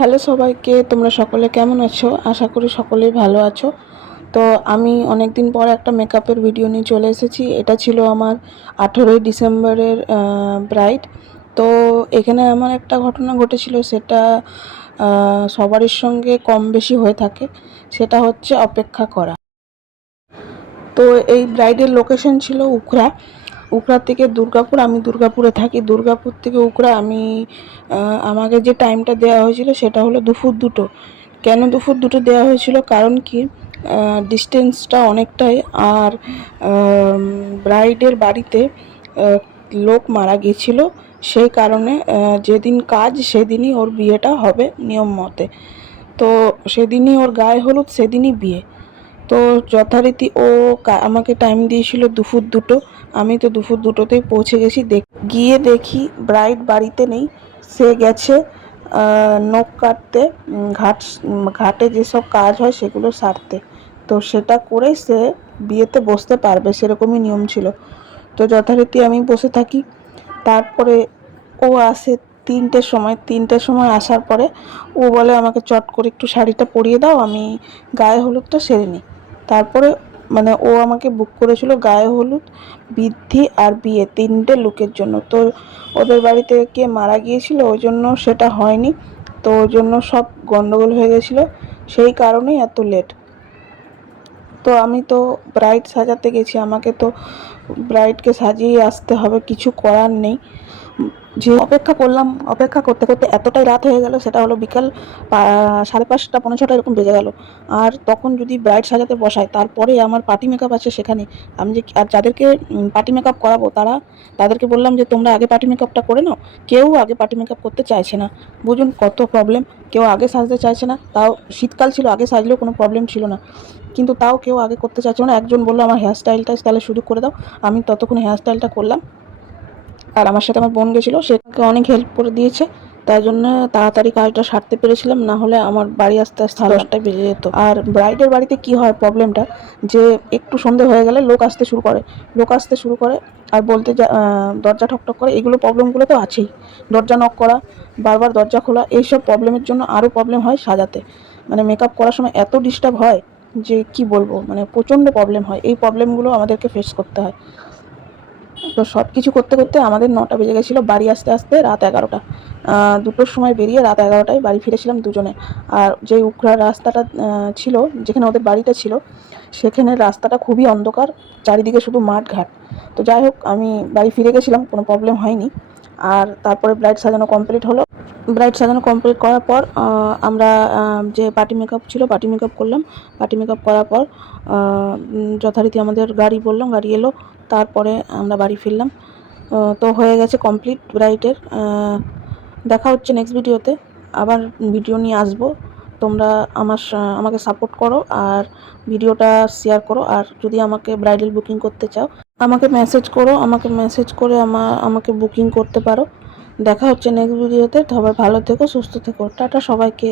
Hello সবাইকে, তোমরা সকলে কেমন আছো? আশা করি সকলেই ভালো আছো। তো আমি অনেক দিন পর একটা মেকআপের ভিডিও নিয়ে চলে এসেছি। এটা ছিল আমার 18ই ডিসেম্বরের ব্রাইড। তো এখানে আমার একটা ঘটনা ঘটেছিল, সেটা সবারই সঙ্গে কম বেশি হয়ে থাকে। সেটা হচ্ছে অপেক্ষা করা। তো এই ব্রাইডের লোকেশন ছিল উখড়া। উখড়া থেকে দুর্গাপুর, আমি দুর্গাপুরে থাকি। দুর্গাপুর থেকে উখড়া আমাকে যে টাইমটা দেওয়া হয়েছিল সেটা হলো দুপুর দুটো। কেন দুপুর দুটো দেওয়া হয়েছিল, কারণ কি, ডিস্টেন্সটা অনেকটাই। আর ব্রাইডের বাড়িতে লোক মারা গিয়েছিল, সেই কারণে যেদিন কাজ সেদিনই ওর বিয়েটা হবে নিয়ম মতে। তো সেদিনই ওর গায়ে হলুদ, সেদিনই বিয়ে। তো যথারীতি ও আমাকে টাইম দিয়েছিল দুপুর দুটো। আমি তো দুপুর দুটোতেই পৌঁছে গেছি। গিয়ে দেখি ব্রাইড বাড়িতে নেই। সে গেছে নখ কাটতে, ঘাটে যেসব কাজ হয় সেগুলো সারতে। তো সেটা করে সে বিয়েতে বসতে পারবে, সেরকমই নিয়ম ছিল। তো যথারীতি আমি বসে থাকি। তারপরে ও আসে 3টের সময় আসার পরে ও বলে আমাকে চট করে একটু শাড়িটা পরিয়ে দাও, আমি গায়ে হলুদটা সেরে নিই। তারপরে ও আমাকে বুক করেছিল গায়ে হলুদ, বৃদ্ধি আর বিয়ে 3টে লুকের জন্য। তো ওদের বাড়িতে কে মারা গিয়েছিল, ওই জন্য সেটা হয়নি। তো ওই জন্য সব গন্ডগোল হয়ে গেছিলো, সেই কারণেই এত লেট। তো আমি তো ব্রাইড সাজাতে গেছি, আমাকে তো ব্রাইডকে সাজিয়ে আসতে হবে, কিছু করার নেই। যে অপেক্ষা করলাম, অপেক্ষা করতে করতে এতটাই রাত হয়ে গেল, সেটা হলো বিকাল 5:30 পৌনে 6টা এরকম বেজে গেল। আর তখন যদি ব্রাইড সাজাতে বসায়, তারপরে আমার পার্টি মেকআপ আছে সেখানে। আমি যে আর যাদেরকে পার্টি মেকআপ করাবো তাদেরকে বললাম যে তোমরা আগে পার্টি মেকআপটা করে নাও। কেউ আগে পার্টি মেকআপ করতে চাইছে না। বুঝুন কত প্রবলেম। কেউ আগে সাজতে চাইছে না। তাও শীতকাল ছিল, আগে সাজলেও কোনো প্রবলেম ছিল না, কিন্তু তাও কেউ আগে করতে চাইছে না। একজন বললো আমার হেয়ার স্টাইলটা তাহলে শুরু করে দাও। আমি ততক্ষণ হেয়ার স্টাইলটা করলাম। আর আমার সাথে আমার বোন গেছিলো, সেটাকে অনেক হেল্প করে দিয়েছে। তাই জন্য তাড়াতাড়ি কাজটা সারতে পেরেছিলাম, না হলে আমার বাড়ি আসতে আসতে 10টায় বেজে যেত। আর ব্রাইডের বাড়িতে কি হয় প্রবলেমটা, যে একটু সন্ধে হয়ে গেলে লোক আসতে শুরু করে আর বলতে দরজা ঠকঠক করে। এগুলো প্রবলেমগুলো তো আছেই। দরজা নক করা, বারবার দরজা খোলা, এইসব প্রবলেমের জন্য আরও প্রবলেম হয় সাজাতে। মেকআপ করার সময় এত ডিস্টার্ব হয় যে কি বলবো, প্রচণ্ড প্রবলেম হয়। এই প্রবলেমগুলো আমাদেরকে ফেস করতে হয়। তো সব কিছু করতে করতে আমাদের 9টা বেজে গেছিলো, বাড়ি আসতে আসতে রাত 11টা। 2টোর সময় বেরিয়ে রাত 11টায় বাড়ি ফিরেছিলাম দুজনে। আর যে উখড়ার রাস্তাটা ছিল, যেখানে ওদের বাড়িটা ছিল, সেখানে রাস্তাটা খুবই অন্ধকার, চারিদিকে শুধু মাঠ ঘাট। তো যাই হোক, আমি বাড়ি ফিরে গেছিলাম, কোনো প্রবলেম হয়নি। আর তারপরে ব্রাইড সাজানো কমপ্লিট হলো। ব্রাইড সাজানো কমপ্লিট করার পর আমরা যে পার্টি মেকআপ ছিল, পার্টি মেকআপ করলাম। পার্টি মেকআপ করার পর যথারীতি আমাদের গাড়ি বললাম, গাড়ি এলো। তারপরে আমরা বাড়ি ফিরলাম। তো হয়ে গেছে কমপ্লিট ব্রাইডের। দেখা হচ্ছে নেক্সট ভিডিওতে। আবার ভিডিও নিয়ে আসবো। তোমরা আমাকে সাপোর্ট করো আর ভিডিওটা শেয়ার করো। আর যদি আমাকে ব্রাইডাল বুকিং করতে চাও, আমাকে মেসেজ করো। আমাকে মেসেজ করে আমাকে বুকিং করতে পারো। দেখা হচ্ছে নেক্সট ভিডিওতে। সবাই ভালো থেকো, সুস্থ থেকো। টাটা সবাইকে।